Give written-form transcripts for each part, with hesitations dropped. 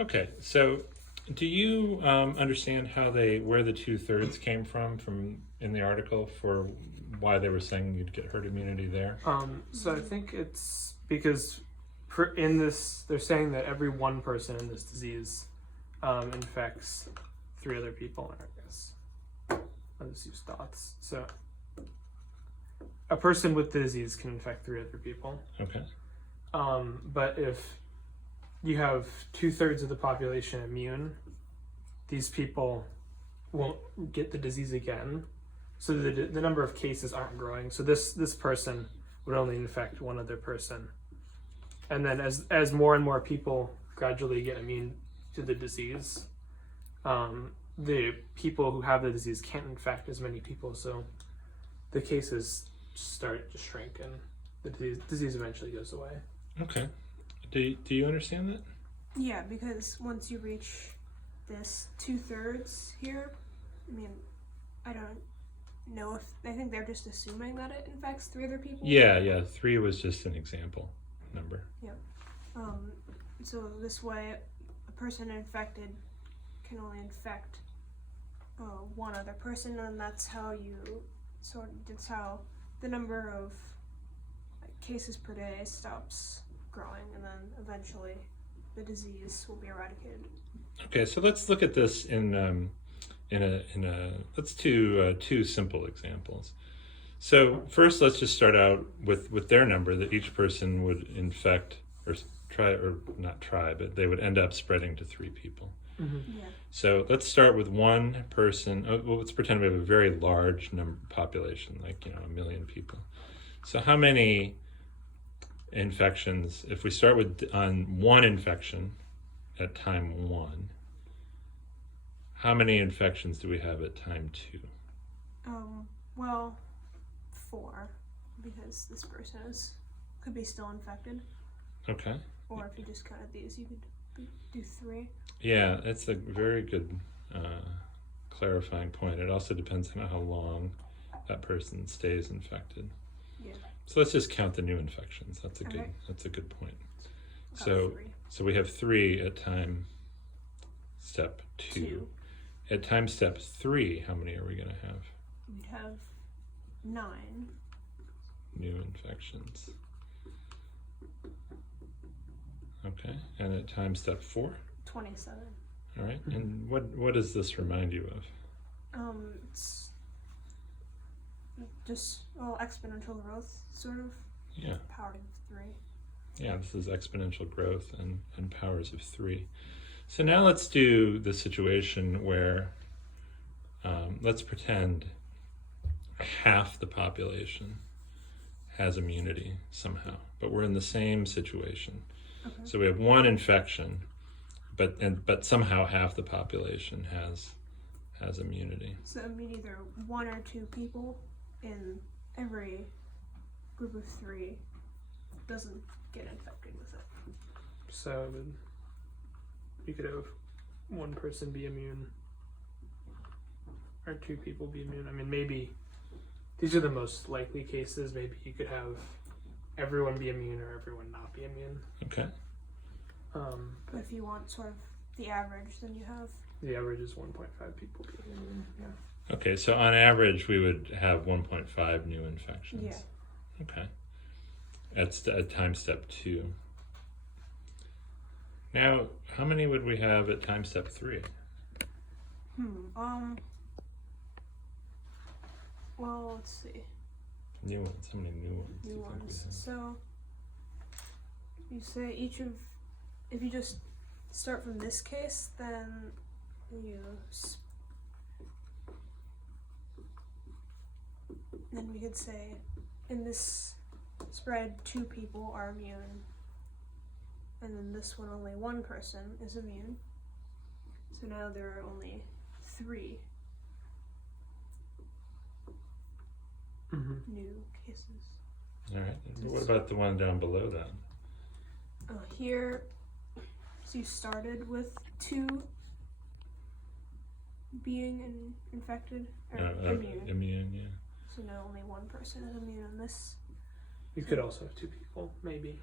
Okay, so do you understand how where the 2/3 came from in the article for why they were saying you'd get herd immunity there? So I think it's because in this, they're saying that every one person in this disease infects 3 other people, I guess. I'll just use dots. So a person with the disease can infect 3 other people. Okay. But if you have 2/3 of the population immune, these people won't get the disease again. So the number of cases aren't growing. So this person would only infect 1 other person. And then as more and more people gradually get immune to the disease, the people who have the disease can't infect as many people. So the cases start to shrink and the disease eventually goes away. Okay. Do you understand that? Yeah, because once you reach this 2/3 here, I mean, I don't know if, I think they're just assuming that it infects 3 other people. Yeah. 3 was just an example number. Yep. So this way, a person infected can only infect 1 other person, and that's how that's how the number of cases per day stops growing, and then eventually the disease will be eradicated. Okay, so let's look at this let's do 2 simple examples. So first, let's just start out with their number that each person would infect but they would end up spreading to 3 people. Mm-hmm. Yeah. So let's start with 1 person. Well, let's pretend we have a very large population, like 1 million people. So how many infections, if we start on 1 infection at time 1, how many infections do we have at time 2? Well, 4, because this person could be still infected. Okay. Or if you just counted these, you could do 3. Yeah, that's a very good clarifying point. It also depends on how long that person stays infected. Yeah. So let's just count the new infections. That's a good point. So we have 3 at time step 2. At time step 3, how many are we going to have? We'd have 9 new infections. Okay, and at time step 4? 27. All right, and what does this remind you of? It's just exponential growth, sort of. Yeah. Powered of 3. Yeah, this is exponential growth and powers of 3. So now let's do the situation where let's pretend half the population has immunity somehow, but we're in the same situation. Okay. So we have 1 infection, but somehow half the population has immunity. So it mean either 1 or 2 people in every group of 3 doesn't get infected with it. So you could have 1 person be immune or 2 people be immune. I mean, maybe these are the most likely cases. Maybe you could have everyone be immune or everyone not be immune. Okay. But if you want sort of the average, then you have... The average is 1.5 people being immune, yeah. Okay, so on average we would have 1.5 new infections. Yeah. Okay. At time step 2. Now, how many would we have at time step 3? Well, let's see. New ones. How many new ones? New ones. So you say if you just start from this case, then we could say in this spread 2 people are immune, and then this one only 1 person is immune. So now there are only 3 new cases. All right. What about the one down below that? Here, so you started with 2 being infected or immune. Immune, yeah. So now only 1 person is immune on this. You could also have 2 people, maybe.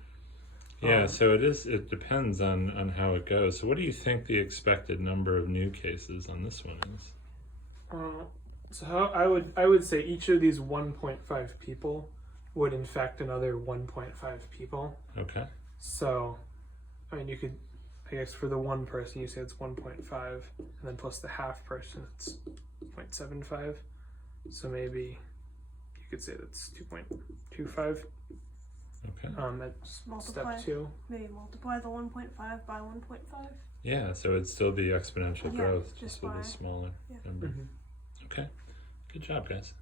Yeah, so it depends on how it goes. So what do you think the expected number of new cases on this one is? So how I would say each of these 1.5 people would infect another 1.5 people. Okay. So, I mean, you could, I guess for the one person, you say it's 1.5, and then plus the half person, it's 0.75. So maybe you could say that's 2.25. Okay. That's Multiply. step 2. Maybe multiply the 1.5 by 1.5. Yeah, so it'd still be exponential Yeah, growth, just just with by- a smaller yeah. number. Mm-hmm. Okay. Good job, guys.